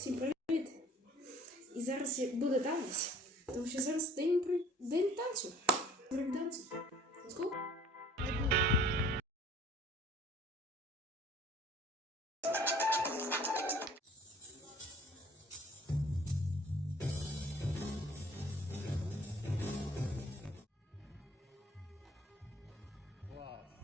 Всім привіт! І зараз буде буду танець, тому що зараз день при... день танцю. Брейк-танцю. Let's go! Wow.